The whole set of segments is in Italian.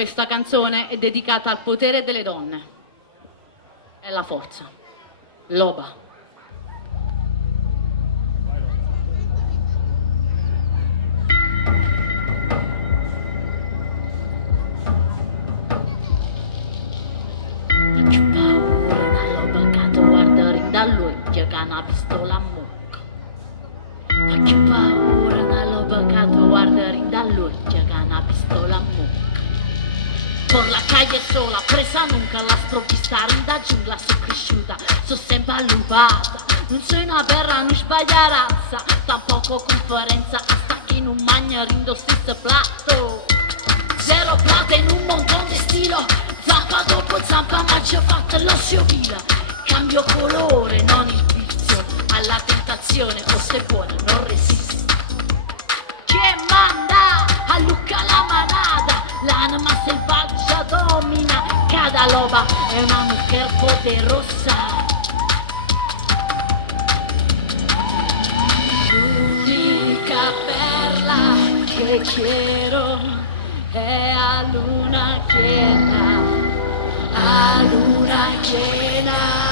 Questa canzone è dedicata al potere delle donne e alla forza. Loba. Faccio paura una loba che ti guarda dall'occhio che ha una pistola a mucca. Faccio paura una loba che ti guarda dall'occhio che ha una pistola a mucca. Por la calle sola, presa nunca la sprovvistare, da giungla sono cresciuta, sono sempre allupata. Non sono una perra, non sbaglia razza, tampoco conferenza, hasta che non mangia rindo stesso platto. Zero plata in un montone di stilo, zampa dopo zampa ma ci ho fatto l'ossio vila. Cambio colore, non il vizio, alla tentazione, forse buona, non resisto. Che manda a Lucca la manada, l'anima selvaggia domina, cada loba è una mujer poderosa. L'unica perla che quiero è a luna llena, a luna llena.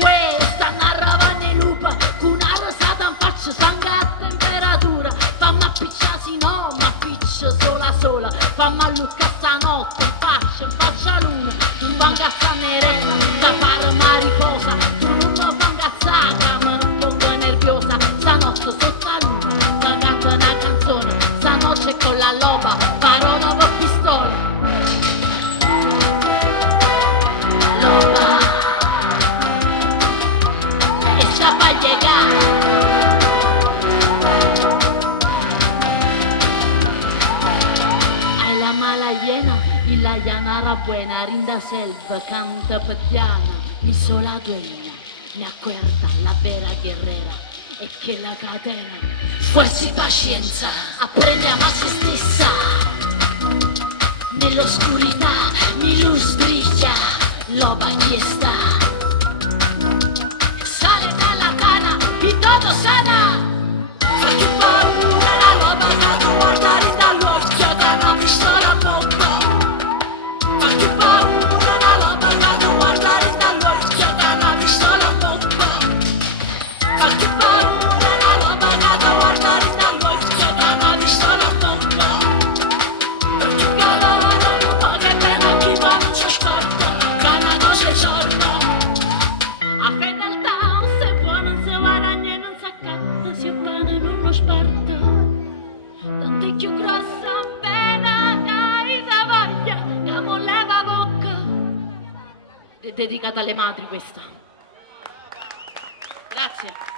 Uè, sta narravane lupa, con una rosata in faccia, sangue a temperatura. Fammi appicciasi no, ma appiccio sola sola. Fammi allucca stanotte, in faccia luna. Non vangazza neretta, da fare mariposa. Tu non mi vangazzata, ma non pongo nerviosa. Stanotte sotto la luna, sta canto una canzone. Stanotte con la loba, farò nuovo pistola. Loba va a llegar. Hai la mala llena y la llanara buena, rinda selva, canta patiana, mi sola dueña, me acuerda la vera guerrera e che la cadena, fuerza y paciencia, aprende a amar se stessa, nell'oscurità mi luz brilla, loba aquí está. Y todo sana. Faccio paura la loba che ti guardare dall'occhio che una pistola a bocca. Faccio paura la loba che ti guardare dall'occhio che una pistola a bocca. Faccio paura la loba che ti guardare dall'occhio che una pistola a bocca. Perché calore, ma che pena chi va non si scorda, che una cosa è sorda. A fedeltà si appare in uno sparto, tanto più grossa appena dai da voglia, che mo leva bocca. È dedicata alle madri questa. Grazie.